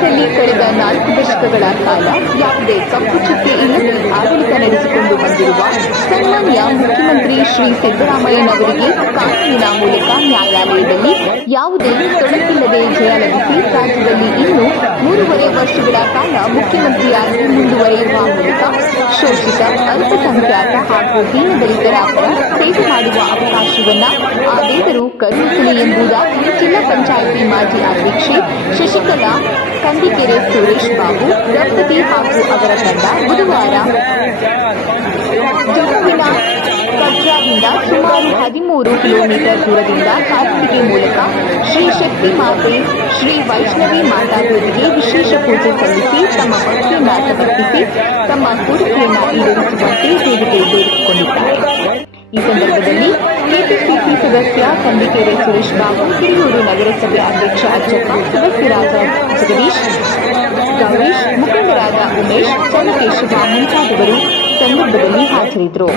ನಾಲ್ಕು ದಶಕಗಳ ಕಾಲ ಯಾವುದೇ ಕಪ್ಪು ಚುಕ್ಕೆ ಇಲ್ಲದೆ ಆಡಳಿತ ನಡೆಸಿಕೊಂಡು ಬಂದಿರುವ ಸನ್ಮಾನ್ಯ ಮುಖ್ಯಮಂತ್ರಿ ಶ್ರೀ ಸಿದ್ದರಾಮಯ್ಯನವರಿಗೆ ಕಾನೂನಿನ ಮೂಲಕ ನ್ಯಾಯಾಲಯದಲ್ಲಿ ಯಾವುದೇ ತೊಡಕಿಲ್ಲದೆ ಜಯ ಲಭಿಸಿ ರಾಜ್ಯದಲ್ಲಿ ಇನ್ನು ಮೂರುವರೆ ವರ್ಷಗಳ ಕಾಲ ಮುಖ್ಯಮಂತ್ರಿಯಾಗಿ ಮುಂದುವರೆಯುವ ಮೂಲಕ ಶೋಷಿತ ಅಲ್ಪಸಂಖ್ಯಾತ ಹಾಗೂ ದೀನದಲಿತರ ಪರ ಸೇವೆ ಮಾಡುವ ಅವಕಾಶವನ್ನ ಆ ದೇವರು ಕರುಣಿಸಲಿ ಎಂಬುದಾಗಿ ಜಿಲ್ಲಾ ಪಂಚಾಯಿತಿ ಮಾಜಿ ಅಧ್ಯಕ್ಷೆ ಶಶಿಕಲಾ ಕಂದಿಕೆರೆ ಸುರೇಶ್ ಬಾಬು ದಂಪತಿ ಹಾಗೂ ಅವರ ತಂಡ ಬುಧವಾರ ಕಟ್ರಾದಿಂದ ಸುಮಾರು ಹದಿಮೂರು ಕಿಲೋಮೀಟರ್ ದೂರದಿಂದ ಕಾಲ್ನಡಿಗೆ ಮೂಲಕ ಶ್ರೀ ಶಕ್ತಿ ಮಾತೆ, ಶ್ರೀ ವೈಷ್ಣವಿ ಮಾತಾ ದೇವಿಗೆ ವಿಶೇಷ ಪೂಜೆ ಸಲ್ಲಿಸಿ ತಮ್ಮ ಭಕ್ತಿಯಿಂದ ಸಮರ್ಪಿಸಿ ತಮ್ಮ ಕೋರಿಕೆಯನ್ನು ಈಡೇರಿಸುವಂತೆ ದೇವಿಗೆ ಬೇಡಿಕೊಂಡಿದ್ದಾರೆ. ಈ ಸಂದರ್ಭದಲ್ಲಿ ಕೆಪಿಸಿಸಿ ಸದಸ್ಯ ಕಂದಿಕೆರೆ ಸುರೇಶ್ ಬಾಬು, ಹಿರಿಯೂರು ನಗರಸಭೆ ಅಧ್ಯಕ್ಷ ಅಜ್ಜಪ್ಪ ಸದಸ್ಯರಾದ ಜಗದೀಶ್ ಗೌರೀಶ್ ಮುಖಂಡರಾದ ಉಮೇಶ್ ಚನ್ನಕೇಶವ ಮುಂತಾದವರು ಸಂದರ್ಭದಲ್ಲಿ ಹಾಜರಿದ್ದರು.